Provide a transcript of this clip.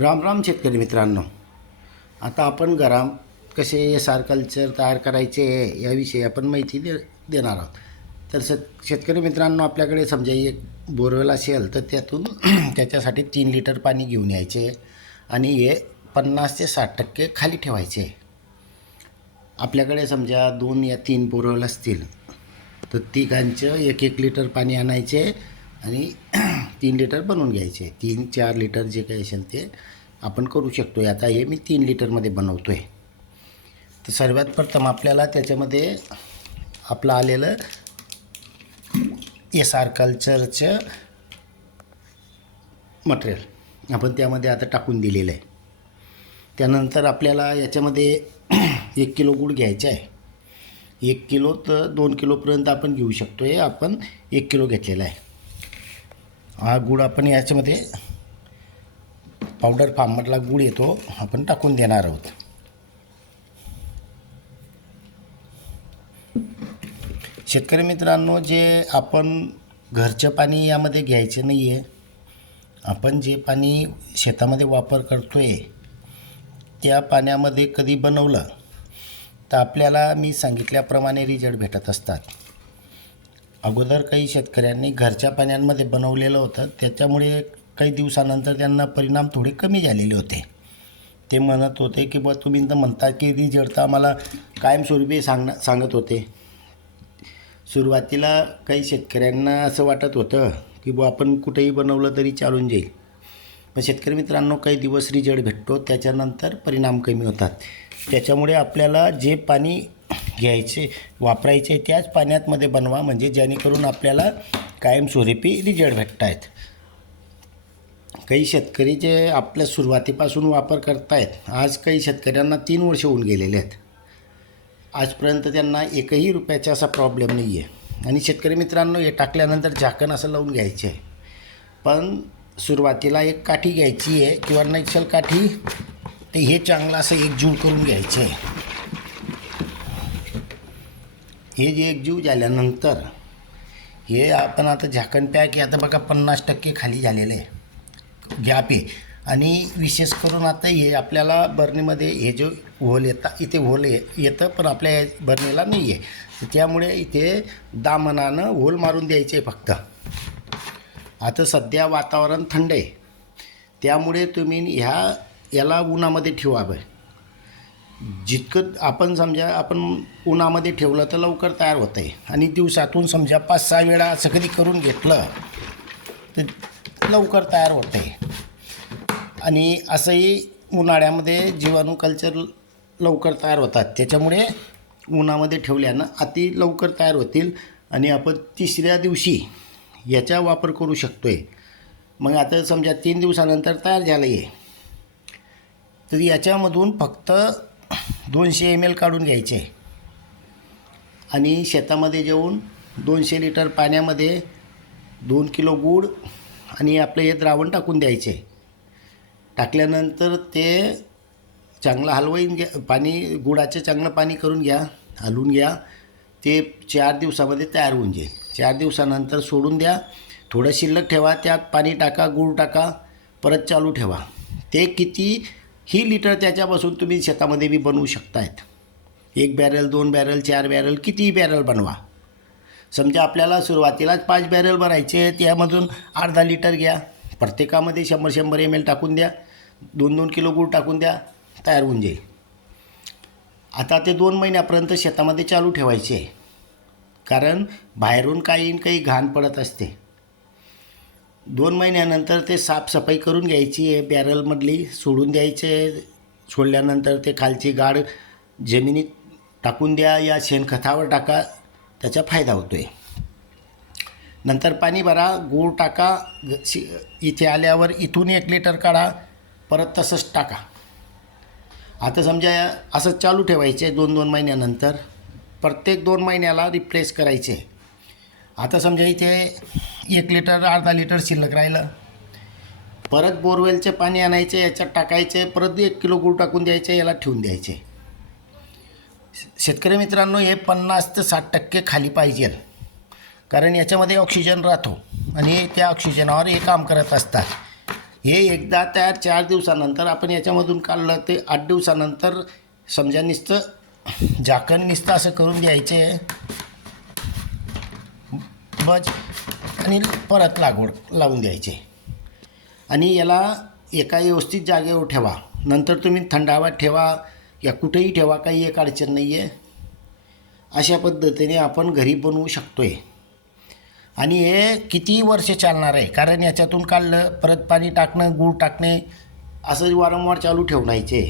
राम राम शेतकरी मित्रांनो. आता आपण गरम कसे एस आर कल्चर तयार करायचे याविषयी आपण माहिती दे देणार आहोत. तर शेत शेतकरी मित्रांनो आपल्याकडे समजा एक बोरवेल असेल तर त्यातून त्याच्यासाठी तीन लिटर पाणी घेऊन यायचे आणि हे पन्नास ते साठ टक्के खाली ठेवायचे. आपल्याकडे समजा दोन या तीन बोरवेल असतील तर तिघांचं एक एक लिटर पाणी आणायचे आणि तीन लिटर बनवून घ्यायचे. तीन चार लिटर जे काही असेल ते आपण करू शकतो आता हे मी तीन लिटरमध्ये बनवतो आहे तर सर्वात प्रथम आपल्याला त्याच्यामध्ये आपलं आलेलं एस आर कल्चरचं मटेरियल आपण त्यामध्ये आता टाकून दिलेलं आहे. त्यानंतर आपल्याला याच्यामध्ये एक किलो गूळ घ्यायचा आहे. एक किलो तर दोन किलोपर्यंत आपण घेऊ शकतो हे आपण एक किलो घेतलेला आहे. हा गूळ आपण याच्यामध्ये पावडर फार्मरला गूळ येतो आपण टाकून देणार आहोत. शेतकरी मित्रांनो जे आपण घरचं पाणी यामध्ये घ्यायचं नाही आहे आपण जे पाणी शेतामध्ये वापर करतो आहे त्या पाण्यामध्ये कधी बनवलं तर आपल्याला मी सांगितल्याप्रमाणे रिजल्ट भेटत असतात. अगोदर काही शेतकऱ्यांनी घरच्या पाण्यांमध्ये बनवलेलं होतं. त्याच्यामुळे काही दिवसानंतर त्यांना परिणाम थोडे कमी झालेले होते. ते म्हणत होते की बा तुम्ही तर म्हणता की ती तर आम्हाला कायमस्वरूपी सांगणं सांगत होते. सुरुवातीला काही शेतकऱ्यांना असं वाटत होतं की बुवा आपण कुठेही बनवलं तरी चालून जाईल. पण शेतकरी मित्रांनो काही दिवस रिजल्ट भेटतो त्याच्यानंतर परिणाम कमी होतात. त्याच्यामुळे आपल्याला जे पाणी घ्यायचे वापरायचे त्याच पाण्यातमध्ये बनवा म्हणजे जेणेकरून आपल्याला कायमस्वरूपी रिजल्ट भेटत आहेत काही शेतकरी जे आपल्या सुरुवातीपासून वापर करतायत आज काही शेतकऱ्यांना तीन वर्ष होऊन गेलेले आहेत. आजपर्यंत त्यांना एकही रुपयाचा असा प्रॉब्लेम नाही आहे आणि शेतकरी मित्रांनो हे टाकल्यानंतर झाकण असं लावून घ्यायचे आहे. पण सुरुवातीला एक काठी घ्यायची आहे किंवा नैक्षल काठी ते हे चांगलं असं एकजीव करून घ्यायचं आहे. हे जे एकजीव झाल्यानंतर हे आपण आता झाकण पॅक हे आता बघा पन्नास टक्के खाली झालेलं आहे. गॅप आहे. आणि विशेष करून आता हे आपल्याला बर्नीमध्ये हे जे होल येतात इथे होल ये येतं पण आपल्या या बर्नीला नाही आहे. त्यामुळे इथे दामनानं होल मारून द्यायचे आहे फक्त. आता सध्या वातावरण थंड आहे. त्यामुळे तुम्ही ह्या याला उन्हामध्ये ठेवावं जितकं आपण समजा आपण उन्हामध्ये ठेवलं तर लवकर तयार होतं आहे आणि दिवसातून समजा पाच सहा वेळा असं कधी करून घेतलं तर लवकर तयार होतं आहे आणि असंही उन्हाळ्यामध्ये जीवाणू कल्चर लवकर तयार होतात. त्याच्यामुळे उन्हामध्ये ठेवल्यानं अति लवकर तयार होतील. आणि आपण तिसऱ्या दिवशी याचा वापर करू शकतो आहे मग आता समजा तीन दिवसानंतर तयार झालं आहे तर याच्यामधून फक्त दोनशे एम एल काढून घ्यायचे. आणि शेतामध्ये जेवून दोनशे लिटर पाण्यामध्ये दोन किलो गूळ आणि आपलं हे द्रावण टाकून द्यायचे. टाकल्यानंतर ते चांगलं हलवून घ्या पाणी गुळाचं चांगलं पाणी करून घ्या हलवून घ्या. ते चार दिवसामध्ये तयार होऊन जाईल. चार दिवसानंतर सोडून द्या. थोडं शिल्लक ठेवा त्यात पाणी टाका गूळ टाका परत चालू ठेवा. ते किती ही लिटर त्याच्यापासून तुम्ही शेतामध्ये बी बनवू शकतायत. एक बॅरल दोन बॅरल चार बॅरल कितीही बॅरल बनवा. समजा आपल्याला सुरुवातीलाच पाच बॅरल भरायचे त्यामधून अर्धा लिटर घ्या. प्रत्येकामध्ये शंभर शंभर एम एल टाकून द्या. दोन दोन किलो गूळ टाकून द्या तयार होऊन जाईल. आता ते दोन महिन्यापर्यंत शेतामध्ये चालू ठेवायचे. आहे कारण बाहेरून काही काही घाण पडत असते. दोन महिन्यानंतर ते साफसफाई करून घ्यायची आहे बॅरलमधली सोडून द्यायचे सोडल्यानंतर ते खालची गाड जमिनीत टाकून द्या या शेणखतावर टाका त्याचा फायदा होतो आहे नंतर पाणी भरा गूळ टाका ग- शि इथे आल्यावर इथून एक लिटर काढा परत तसंच टाका. आता समजा असं चालू ठेवायचे दोन दोन महिन्यानंतर प्रत्येक दोन महिन्याला रिप्लेस करायचे. आता समजा इथे एक लिटर अर्धा लिटर शिल्लक राहिलं. परत बोरवेलचे पाणी आणायचे याच्यात टाकायचे परत एक किलो गूळ टाकून द्यायचे याला ठेवून द्यायचे. शेतकरी मित्रांनो हे पन्नास ते साठ टक्के खाली पाहिजे. कारण याच्यामध्ये ऑक्सिजन राहतो आणि त्या ऑक्सिजनावर हे काम करत असतात. हे एकदा तयार चार दिवसानंतर आपण याच्यामधून काढलं ते आठ दिवसानंतर समजा नुसतं झाकण नुसतं असं करून द्यायचे बज आणि परत लागवड लावून द्यायचे. आणि याला एका व्यवस्थित जागेवर ठेवा. नंतर तुम्ही थंडाव्यात ठेवा या कुठेही ठेवा काही एक अडचण नाही आहे अशा पद्धतीने आपण घरी बनवू शकतो आहे आणि हे कितीही वर्ष चालणार आहे? कारण याच्यातून काढलं परत पाणी टाकणं गूळ टाकणे असं वारंवार चालू ठेवण्याचे